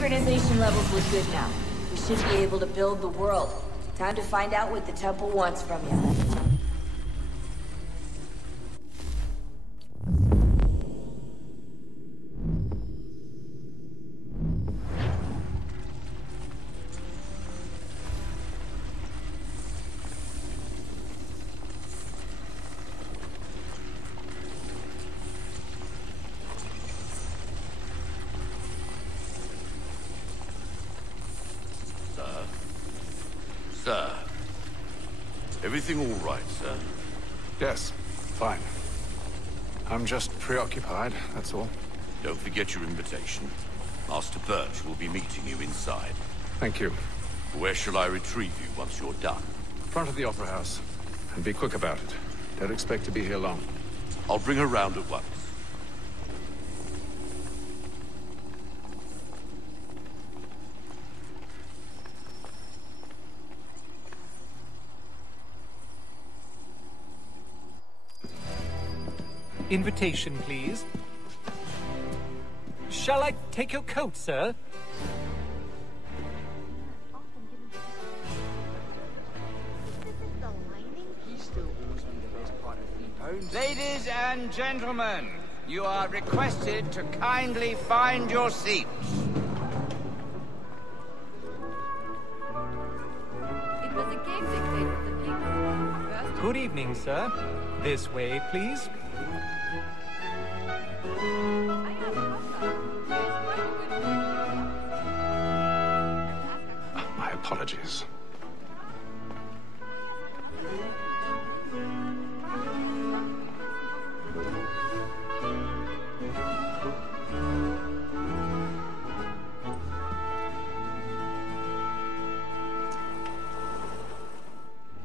synchronization levels look good now. We should be able to build the world. Time to find out what the temple wants from you. Sir. Everything all right, sir? Yes, fine. I'm just preoccupied, that's all. Don't forget your invitation. Master Birch will be meeting you inside. Thank you. Where shall I retrieve you once you're done? Front of the Opera House. And be quick about it. Don't expect to be here long. I'll bring her round at once. Invitation, please. Shall I take your coat, sir? Ladies and gentlemen, you are requested to kindly find your seats. It was a game dictated to the people. First, Good evening, sir. This way, please. I have a hotline. It's quite a good My apologies.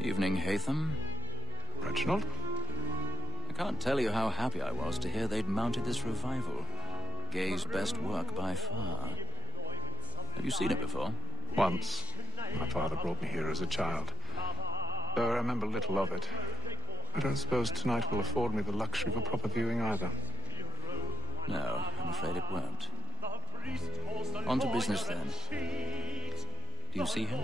Evening, Haytham. Reginald? I can't tell you how happy I was to hear they'd mounted this revival. Gay's best work by far. Have you seen it before? Once. My father brought me here as a child. Though I remember little of it. I don't suppose tonight will afford me the luxury of a proper viewing either. No, I'm afraid it won't. On to business then. Do you see him?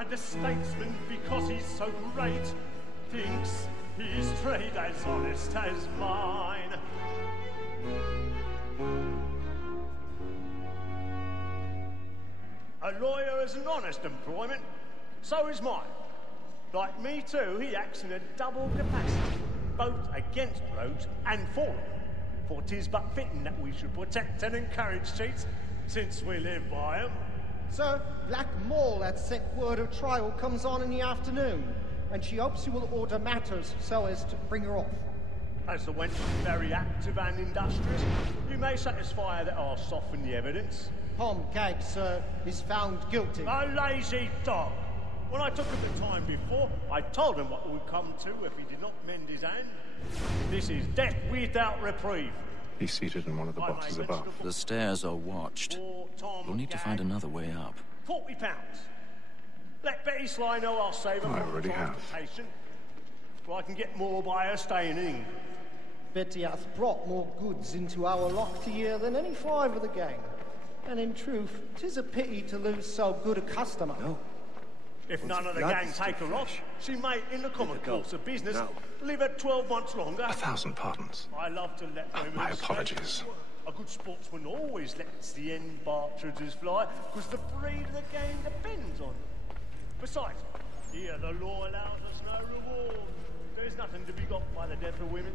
And a statesman, because he's so great, thinks his trade as honest as mine. A lawyer is an honest employment, so is mine. Like me too, he acts in a double capacity, both against rogues and for them. For 'tis but fitting that we should protect and encourage cheats, since we live by 'em. Sir, Black Mall had sent word of trial comes on in the afternoon, and she hopes you will order matters so as to bring her off. As the wench is very active and industrious, you may satisfy her that I'll soften the evidence. Tom Gag, sir, is found guilty. A lazy dog! When I took him the time before, I told him what would come to if he did not mend his hand. This is death without reprieve. He's seated in one of the boxes above. The stairs are watched. You'll need to find another way up. £40. Let Betty Sly know I'll save her I from already have. transportation. But I can get more by her staying in. Betty hath brought more goods into our lock to year than any five of the gang. And in truth, 'tis a pity to lose so good a customer. No. If none of the gang take her off, she may, in the common course of business, live her 12 months longer. 1,000 pardons. I love to let women My escape. apologies. A good sportsman always lets the end partridges fly, because the breed of the game depends on it. Besides, here the law allows us no reward. There's nothing to be got by the death of women,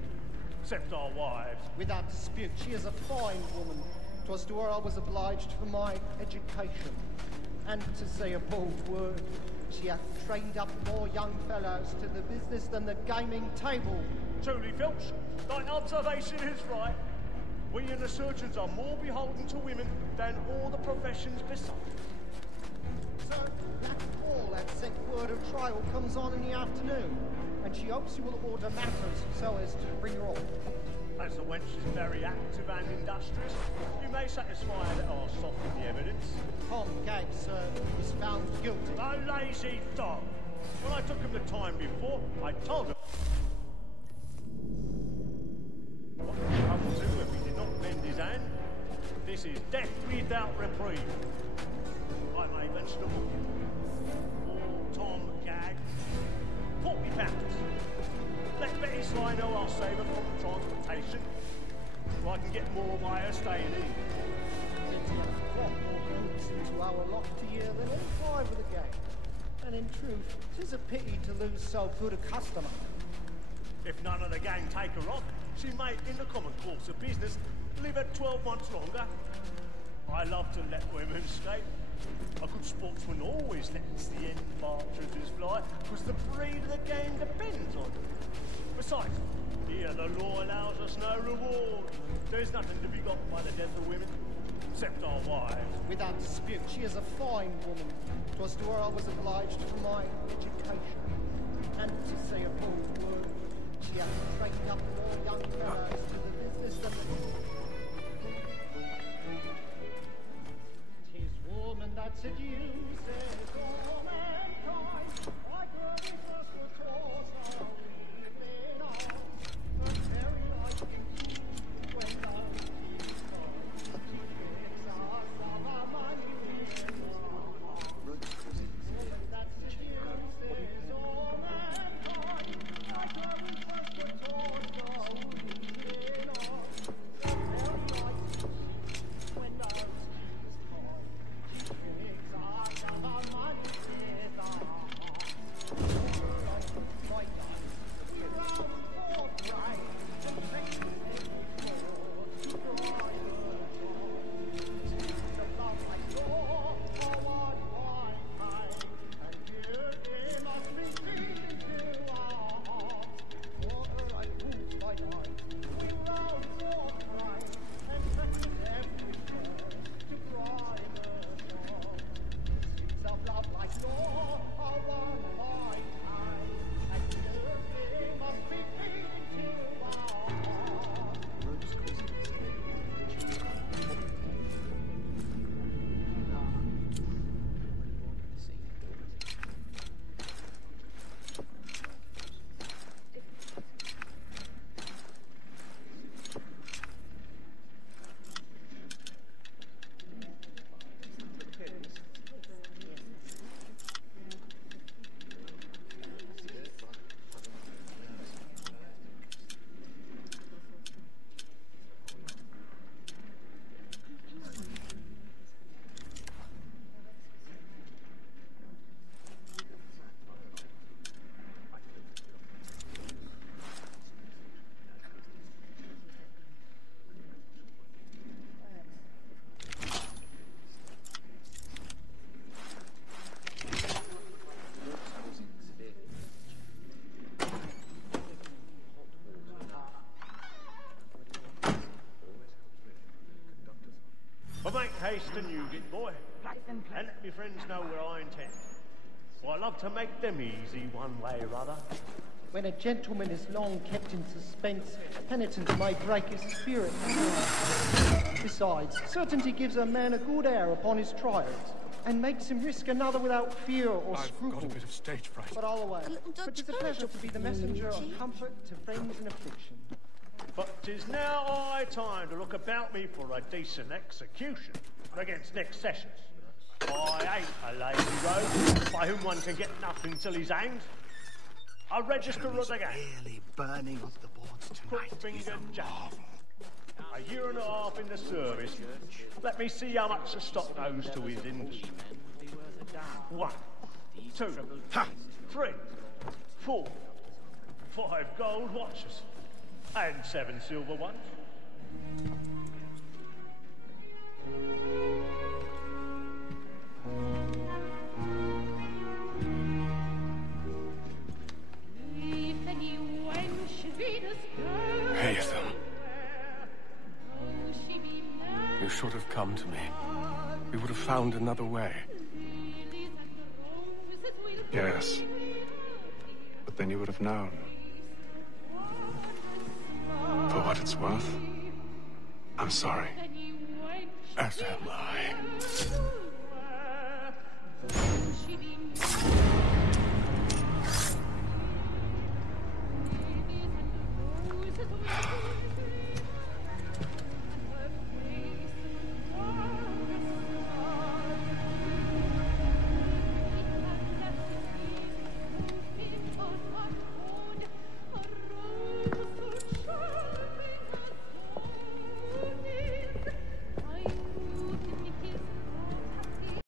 except our wives. Without dispute, she is a fine woman. 'Twas to her I was obliged for my education. And to say a bold word, she hath trained up more young fellows to the business than the gaming table. Truly, Filch, thine observation is right. We and the surgeons are more beholden to women than all the professions beside. Sir, Black Hall had sent word of trial comes on in the afternoon, and she hopes you will order matters so as to bring her off. As the wench is very active and industrious, you may satisfy her that I'll soften the evidence. Tom Gag, sir, is found guilty. A lazy dog! When I took him the time before, I told him what would come to if he did not bend his hand. This is death without reprieve. I'm a vegetable. All Tom Gag. £40. Let Betty Sly know I'll save her from transportation. So I can get more by her staying in. Plenty of crop or goods into our loft here than all five of the gang. And in truth, 'tis a pity to lose so good a customer. If none of the gang take her on, she may, in the common course of business, live at 12 months longer. I love to let women escape. A good sportsman always lets the end partridges fly, because the breed of the game depends on it. Besides, here the law allows us no reward. There's nothing to be got by the death of women, except our wives. Without dispute, she is a fine woman. 'Twas to her I was obliged for my education. And to say a bold word, she hath trained up more young fellows to the business than tis woman that seduces all mankind. Like her in first were taught how we live on. Her very life when those keep on. She gives us of our money in woman that seduces all mankind. Like her in first were taught how we live on. Her very life when those keep on. She gives us of our money in my God, we round for pride and faith in the Lord to drive the love like law, our one kind, and here it must be seen to our hearts. For her I move by night, we round for pride and faith in every word to drive the of love like law, our one kind, and here it must be seen to our hearts. Well, make haste and use it, boy. And let me friends know where I intend. For I love to make them easy one way or other. When a gentleman is long kept in suspense, penitence may break his spirit. Besides, certainty gives a man a good air upon his trials, and makes him risk another without fear or scruple. I've got a bit of stage fright. But all away. But it's a pleasure to be the messenger of comfort to friends in affliction. But 'tis now high time to look about me for a decent execution against next sessions. I ain't a lazy rogue by whom one can get nothing till he's hanged. I register of the gang. Really burning off the boards tonight. Crook-fingered Jack. A year and a half in the service. Let me see how much the stock goes to his industry. 1, 2, 3, 4, 5 gold watches. And 7 silver ones. Haytham. You should have come to me. We would have found another way. Yes. But then you would have known. For what it's worth, I'm sorry. As am I.